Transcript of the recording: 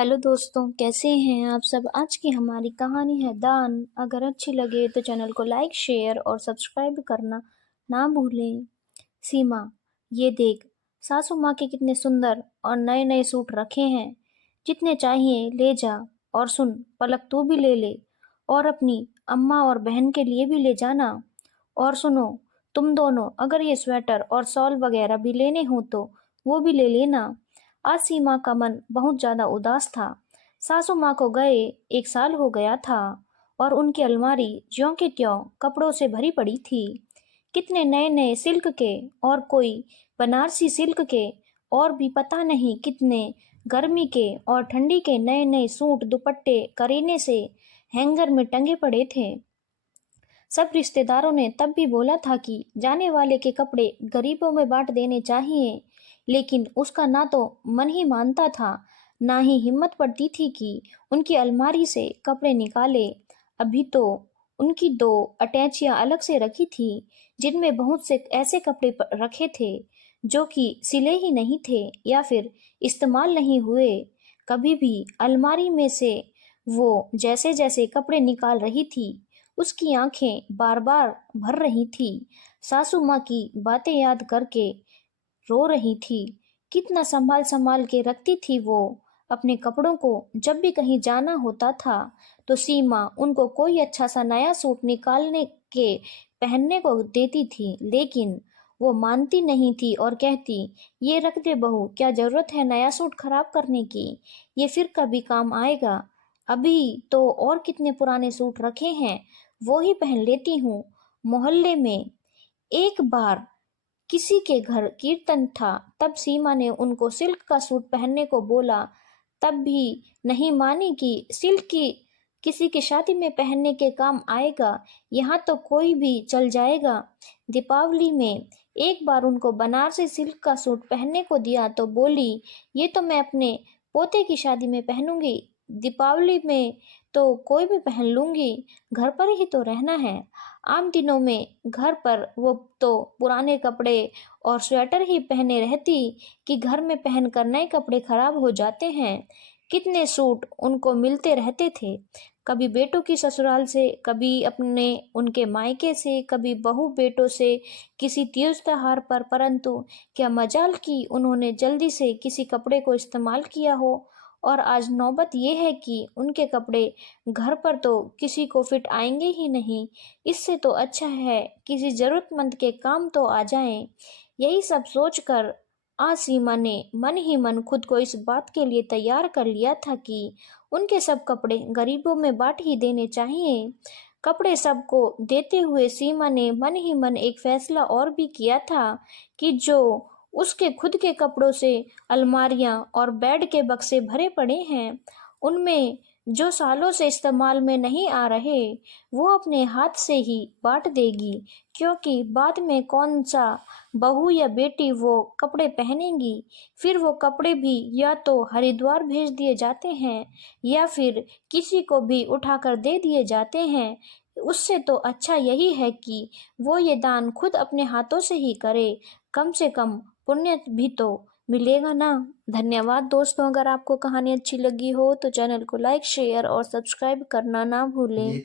Hello दोस्तों, कैसे हैं आप सब। आज की हमारी कहानी है दान। अगर अच्छी लगे तो चैनल को लाइक शेयर और सब्सक्राइब करना ना भूलें। सीमा, ये देख, सासू माँ के कितने सुंदर और नए नए सूट रखे हैं। जितने चाहिए ले जा। और सुन पलक, तू भी ले ले और अपनी अम्मा और बहन के लिए भी ले जाना। और सुनो, तुम दोनों अगर ये स्वेटर और शॉल वगैरह भी लेने हो तो वो भी ले लेना। आज सीमा का मन बहुत ज्यादा उदास था। सासू माँ को गए 1 साल हो गया था और उनकी अलमारी ज्यों के त्यों कपड़ों से भरी पड़ी थी। कितने नए नए सिल्क के और कोई बनारसी सिल्क के और भी पता नहीं कितने गर्मी के और ठंडी के नए नए सूट दुपट्टे करीने से हैंगर में टंगे पड़े थे। सब रिश्तेदारों ने तब भी बोला था कि जाने वाले के कपड़े गरीबों में बांट देने चाहिए, लेकिन उसका ना तो मन ही मानता था, ना ही हिम्मत पड़ती थी कि उनकी अलमारी से कपड़े निकाले। अभी तो उनकी 2 अटैचियां अलग से रखी थी, जिनमें बहुत से ऐसे कपड़े रखे थे जो कि सिले ही नहीं थे या फिर इस्तेमाल नहीं हुए। कभी भी अलमारी में से वो जैसे जैसे कपड़े निकाल रही थी, उसकी आंखें बार बार भर रही थी। सासू माँ की बातें याद करके रो रही थी। कितना संभाल संभाल के रखती थी वो अपने कपड़ों को। जब भी कहीं जाना होता था तो सीमा उनको कोई अच्छा सा नया सूट निकालने के पहनने को देती थी, लेकिन वो मानती नहीं थी और कहती, ये रख दे बहू, क्या जरूरत है नया सूट खराब करने की, ये फिर कभी काम आएगा। अभी तो और कितने पुराने सूट रखे हैं, वो ही पहन लेती हूँ। मोहल्ले में एक बार किसी के घर कीर्तन था, तब सीमा ने उनको सिल्क का सूट पहनने को बोला, तब भी नहीं मानी कि सिल्क की किसी की शादी में पहनने के काम आएगा, यहाँ तो कोई भी चल जाएगा। दीपावली में एक बार उनको बनारसी सिल्क का सूट पहनने को दिया तो बोली, ये तो मैं अपने पोते की शादी में पहनूंगी, दीपावली में तो कोई भी पहन लूंगी, घर पर ही तो रहना है। आम दिनों में घर पर वो तो पुराने कपड़े और स्वेटर ही पहने रहती कि घर में पहनकर नए कपड़े खराब हो जाते हैं। कितने सूट उनको मिलते रहते थे, कभी बेटों की ससुराल से, कभी अपने उनके मायके से, कभी बहू बेटों से किसी तीज त्योहार पर, परंतु क्या मजाल की उन्होंने जल्दी से किसी कपड़े को इस्तेमाल किया हो। और आज नौबत ये है कि उनके कपड़े घर पर तो किसी को फिट आएंगे ही नहीं। इससे तो अच्छा है किसी जरूरतमंद के काम तो आ जाएं। यही सब सोचकर आज सीमा ने मन ही मन खुद को इस बात के लिए तैयार कर लिया था कि उनके सब कपड़े गरीबों में बांट ही देने चाहिए। कपड़े सबको देते हुए सीमा ने मन ही मन एक फैसला और भी किया था कि जो उसके खुद के कपड़ों से अलमारियां और बेड के बक्से भरे पड़े हैं, उनमें जो सालों से इस्तेमाल में नहीं आ रहे, वो अपने हाथ से ही बांट देगी, क्योंकि बाद में कौन सा बहू या बेटी वो कपड़े पहनेंगी। फिर वो कपड़े भी या तो हरिद्वार भेज दिए जाते हैं या फिर किसी को भी उठाकर दे दिए जाते हैं। उससे तो अच्छा यही है कि वो ये दान खुद अपने हाथों से ही करे, कम से कम पुण्य भी तो मिलेगा ना। धन्यवाद दोस्तों, अगर आपको कहानी अच्छी लगी हो तो चैनल को लाइक शेयर और सब्सक्राइब करना ना भूलें।